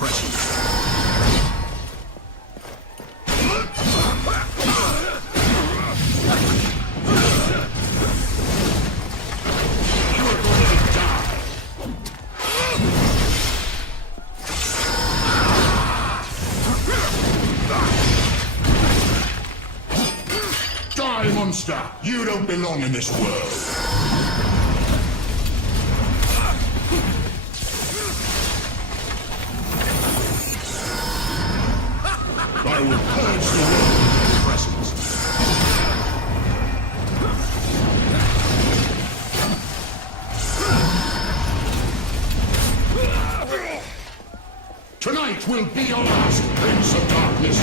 presence. Die, monster! You don't belong in this world! I will purge the world with your presence. Tonight will be your last, Prince of Darkness.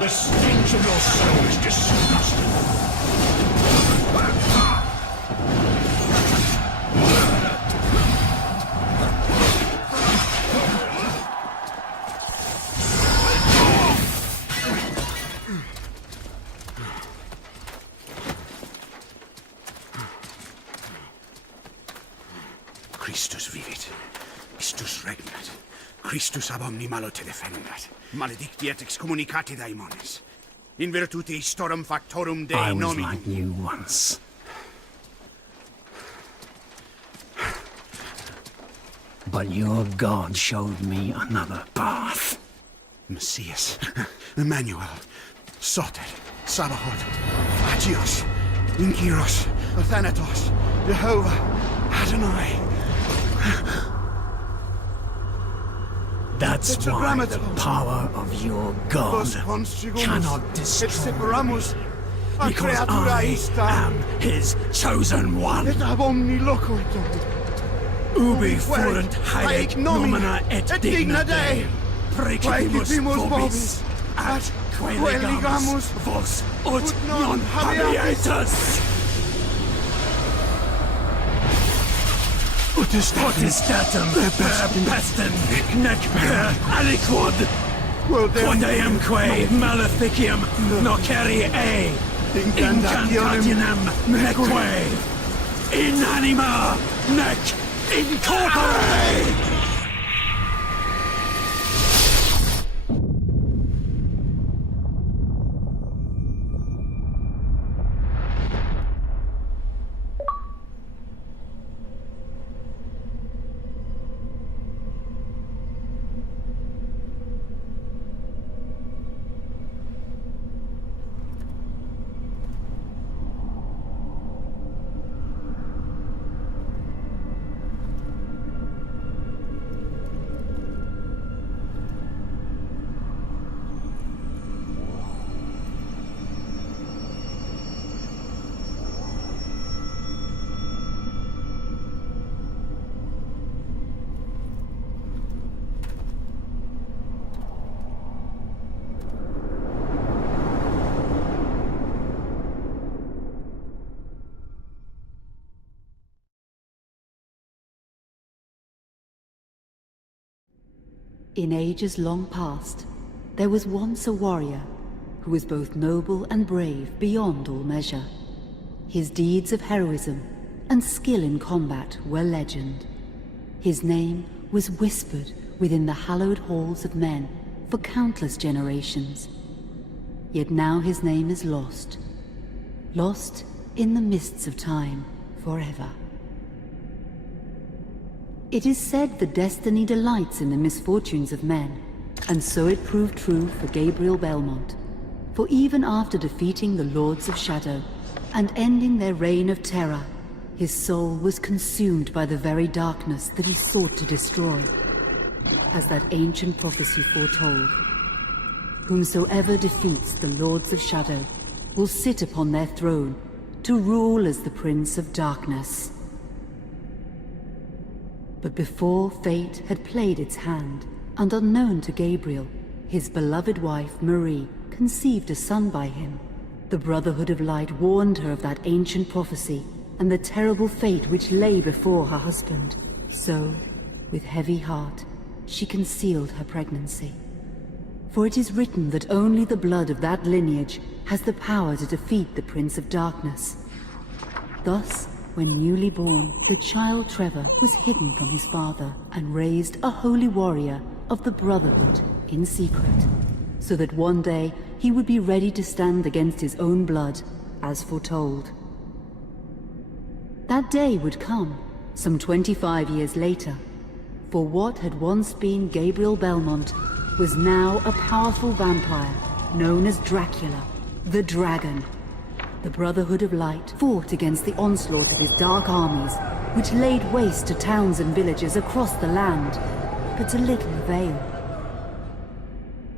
The stench of your soul is disgusting. Christus vivit, Christus regnat, Christus ab omni malo te defendat, maledicti et excommunicati daimones, in virtute storum factorum Dei I was nomini. like you once. But your God showed me another path. Messias, Emmanuel, Soter, Sabaoth, Agios, Inkyros, Athanatos, Jehovah, Adonai. That's why the power of your God cannot destroy me, because I am his chosen one. Ubi fuerunt haec nomina et digna Dei, praecipimus vobis, atque legamus vos ut non habietus. Potestatem per pestem, nec per aliquod, quod eamque maleficium nocere incantationem neque, in anima nec in corpore. In ages long past, there was once a warrior who was both noble and brave beyond all measure. His deeds of heroism and skill in combat were legend. His name was whispered within the hallowed halls of men for countless generations. Yet now his name is lost. Lost in the mists of time forever. It is said that destiny delights in the misfortunes of men, and so it proved true for Gabriel Belmont. For even after defeating the Lords of Shadow and ending their reign of terror, his soul was consumed by the very darkness that he sought to destroy. As that ancient prophecy foretold, whomsoever defeats the Lords of Shadow will sit upon their throne to rule as the Prince of Darkness. But before fate had played its hand, and unknown to Gabriel, his beloved wife, Marie, conceived a son by him. The Brotherhood of Light warned her of that ancient prophecy and the terrible fate which lay before her husband. So, with heavy heart, she concealed her pregnancy. For it is written that only the blood of that lineage has the power to defeat the Prince of Darkness. Thus, when newly born, the child Trevor was hidden from his father and raised a holy warrior of the Brotherhood in secret, so that one day he would be ready to stand against his own blood, as foretold. That day would come, some 25 years later, for what had once been Gabriel Belmont was now a powerful vampire known as Dracula, the Dragon. The Brotherhood of Light fought against the onslaught of his dark armies, which laid waste to towns and villages across the land, but to little avail.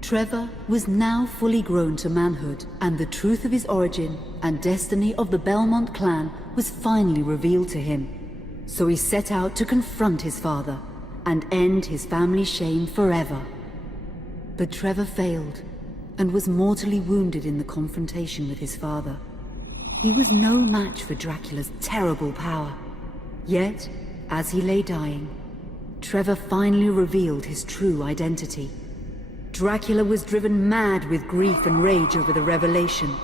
Trevor was now fully grown to manhood, and the truth of his origin and destiny of the Belmont clan was finally revealed to him. So he set out to confront his father and end his family's shame forever. But Trevor failed and was mortally wounded in the confrontation with his father. He was no match for Dracula's terrible power. Yet, as he lay dying, Trevor finally revealed his true identity. Dracula was driven mad with grief and rage over the revelation.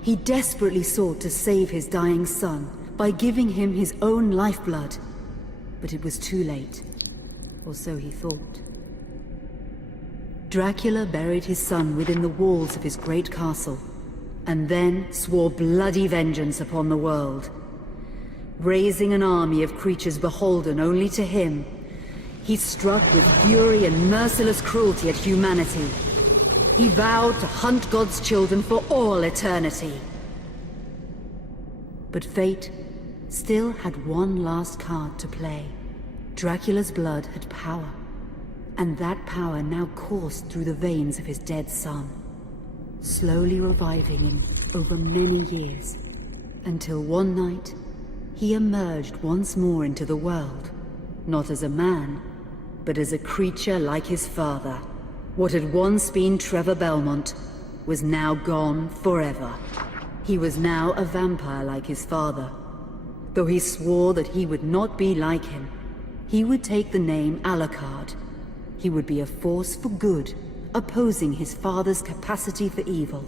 He desperately sought to save his dying son by giving him his own lifeblood. But it was too late, or so he thought. Dracula buried his son within the walls of his great castle, and then swore bloody vengeance upon the world. Raising an army of creatures beholden only to him, he struck with fury and merciless cruelty at humanity. He vowed to hunt God's children for all eternity. But fate still had one last card to play. Dracula's blood had power, and that power now coursed through the veins of his dead son, slowly reviving him over many years, until one night he emerged once more into the world, not as a man, but as a creature like his father. What had once been Trevor Belmont was now gone forever. He was now a vampire like his father. Though he swore that he would not be like him, he would take the name Alucard. He would be a force for good, opposing his father's capacity for evil.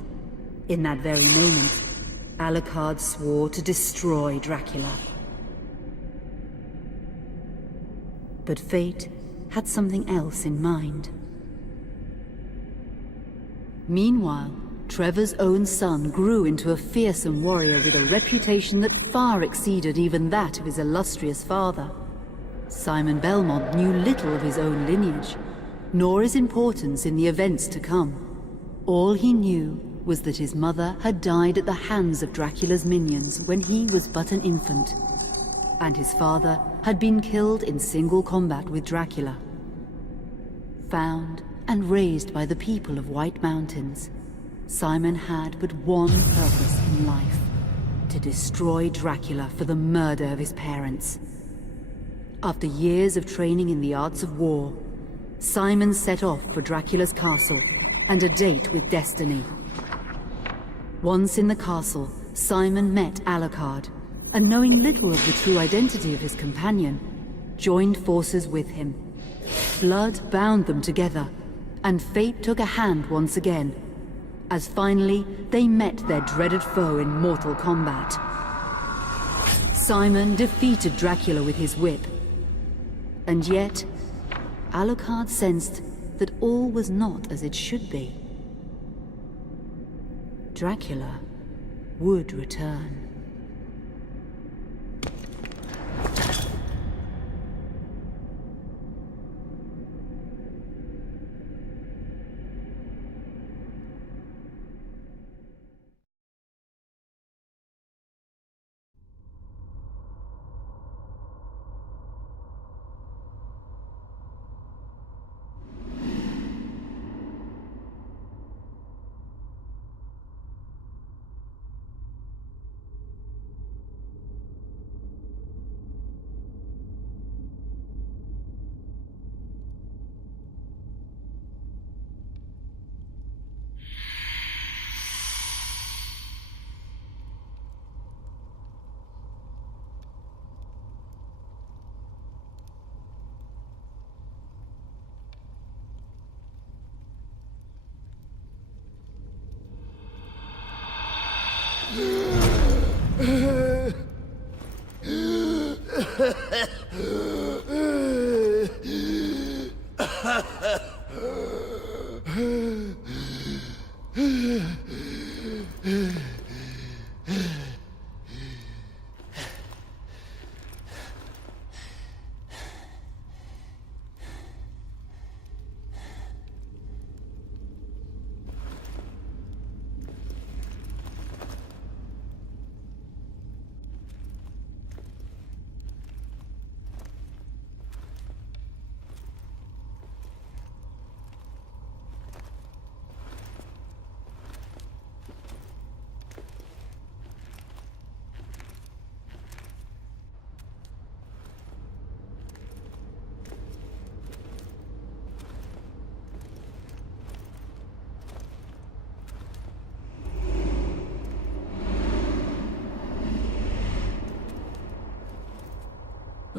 In that very moment, Alucard swore to destroy Dracula. But fate had something else in mind. Meanwhile, Trevor's own son grew into a fearsome warrior with a reputation that far exceeded even that of his illustrious father. Simon Belmont knew little of his own lineage, nor his importance in the events to come. All he knew was that his mother had died at the hands of Dracula's minions when he was but an infant, and his father had been killed in single combat with Dracula. Found and raised by the people of White Mountains, Simon had but one purpose in life: to destroy Dracula for the murder of his parents. After years of training in the arts of war, Simon set off for Dracula's castle and a date with destiny. Once in the castle, Simon met Alucard, and knowing little of the true identity of his companion, joined forces with him. Blood bound them together, and fate took a hand once again, as finally they met their dreaded foe in mortal combat. Simon defeated Dracula with his whip, and yet Alucard sensed that all was not as it should be. Dracula would return.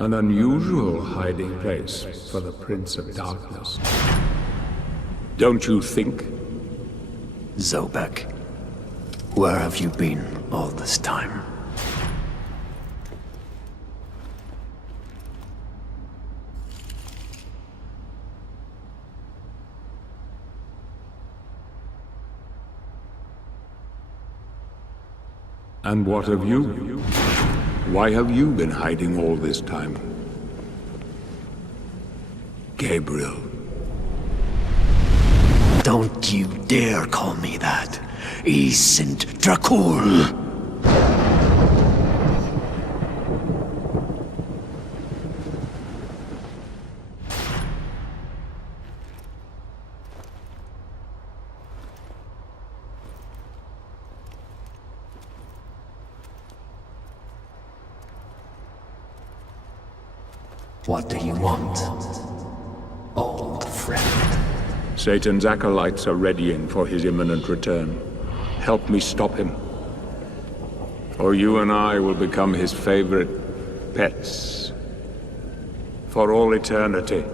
An unusual hiding place for the Prince of Darkness. Don't you think? Zobek, where have you been all this time? And what of you? Why have you been hiding all this time? Gabriel. Don't you dare call me that. Saint Dracula! What do you want, old friend? Satan's acolytes are readying for his imminent return. Help me stop him. Or you and I will become his favorite pets. For all eternity.